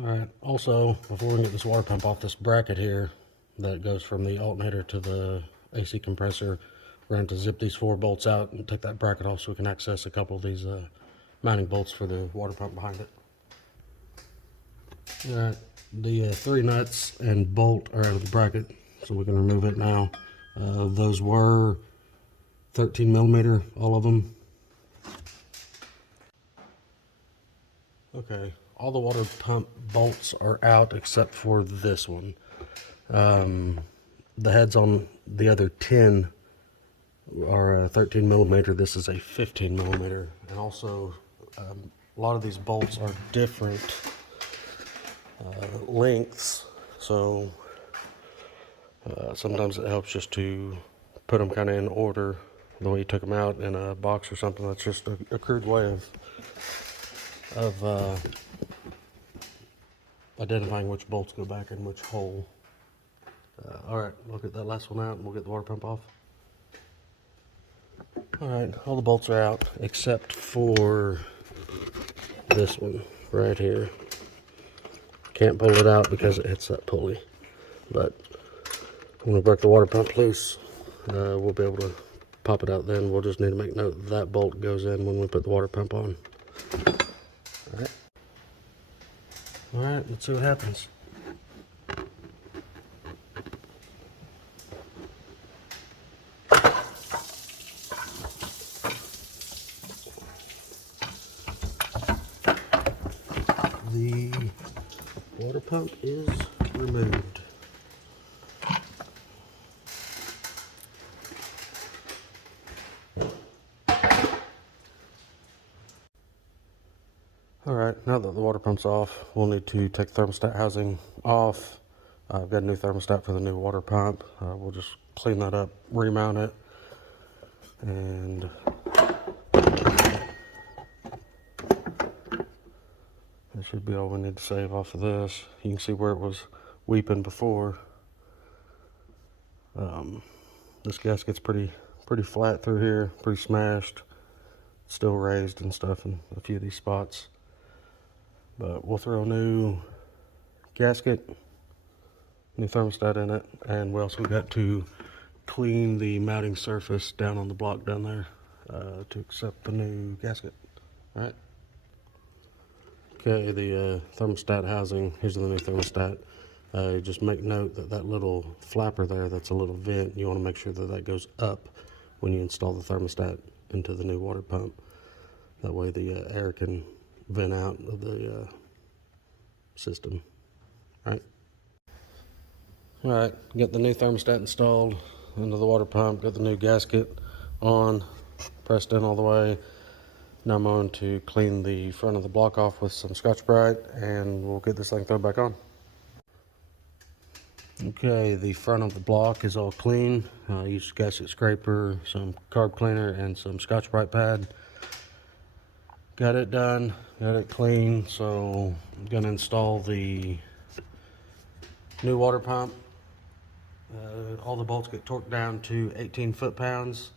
Alright, also, before we can get this water pump off this bracket here that goes from the alternator to the AC compressor, we're going to zip these 4 bolts out and take that bracket off so we can access a couple of these mounting bolts for the water pump behind it. Alright, the 3 nuts and bolt are out of the bracket, so we can remove it now. Those were 13 millimeter, all of them. Okay, all the water pump bolts are out except for this one. The heads on the other 10 are 13 millimeter. This is a 15 millimeter. And also, a lot of these bolts are different lengths, so sometimes it helps just to put them kind of in order the way you took them out in a box or something. That's just a crude way of identifying which bolts go back in which hole. Alright, we'll get that last one out and we'll get the water pump off. Alright, all the bolts are out except for this one right here. Can't pull it out because it hits that pulley. But when we break the water pump loose, we'll be able to pop it out then. We'll just need to make note that bolt goes in when we put the water pump on. Alright. Alright, let's see what happens. The water pump is removed. Alright, now that the water pump's off, we'll need to take the thermostat housing off. I've got a new thermostat for the new water pump. We'll just clean that up, remount it, and that should be all we need to save off of this. You can see where it was weeping before. This gasket's pretty flat through here, pretty smashed. Still raised and stuff in a few of these spots. But we'll throw a new gasket, new thermostat in it, and we also got to clean the mounting surface down on the block down there to accept the new gasket. All right. Okay, the thermostat housing, here's the new thermostat. Just make note that that little flapper there, that's a little vent. You want to make sure that that goes up when you install the thermostat into the new water pump. That way the air can vent out of the system. All right, got the new thermostat installed into the water pump, got the new gasket on, pressed in all the way. Now I'm going to clean the front of the block off with some Scotch-Brite and we'll get this thing thrown back on. Okay, the front of the block is all clean. I used a gasket scraper, some carb cleaner, and some Scotch-Brite pad. Got it done, got it clean, so I'm going to install the new water pump. All the bolts get torqued down to 18 foot-pounds,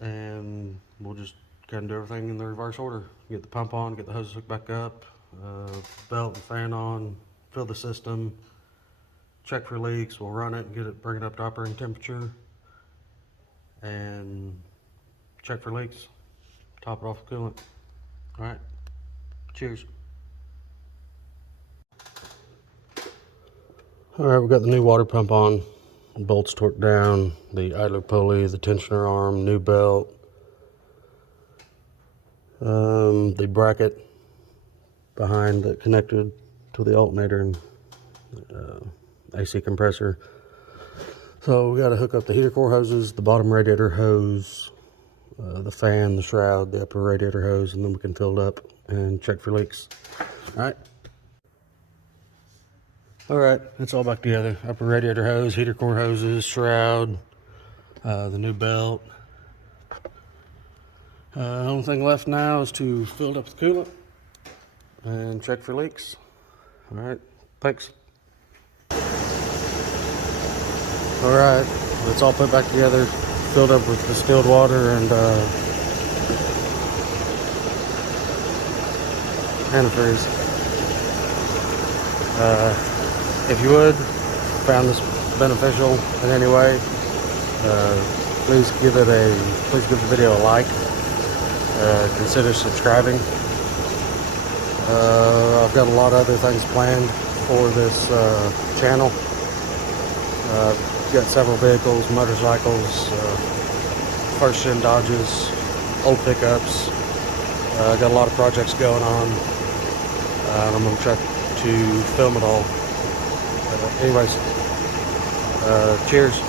and we'll just kind of do everything in the reverse order. Get the pump on, get the hose hooked back up, belt and fan on, fill the system, check for leaks, we'll run it and get it, bring it up to operating temperature, and check for leaks. Top it off with coolant. All right, cheers. All right, we've got the new water pump on, bolts torqued down, the idler pulley, the tensioner arm, new belt, the bracket behind that connected to the alternator and AC compressor. So we got to hook up the heater core hoses, the bottom radiator hose, the fan, the shroud, the upper radiator hose, and then we can fill it up and check for leaks. All right, it's all back together. Upper radiator hose, heater core hoses, shroud, the new belt. The only thing left now is to fill it up with coolant and check for leaks. All right, thanks. All right, it's all put back together, filled up with distilled water and antifreeze. If you would, found this beneficial in any way, please give the video a like. Consider subscribing. I've got a lot of other things planned for this channel. Got several vehicles, motorcycles, first gen Dodges, old pickups. Got a lot of projects going on, and I'm going to try to film it all. Anyways, cheers.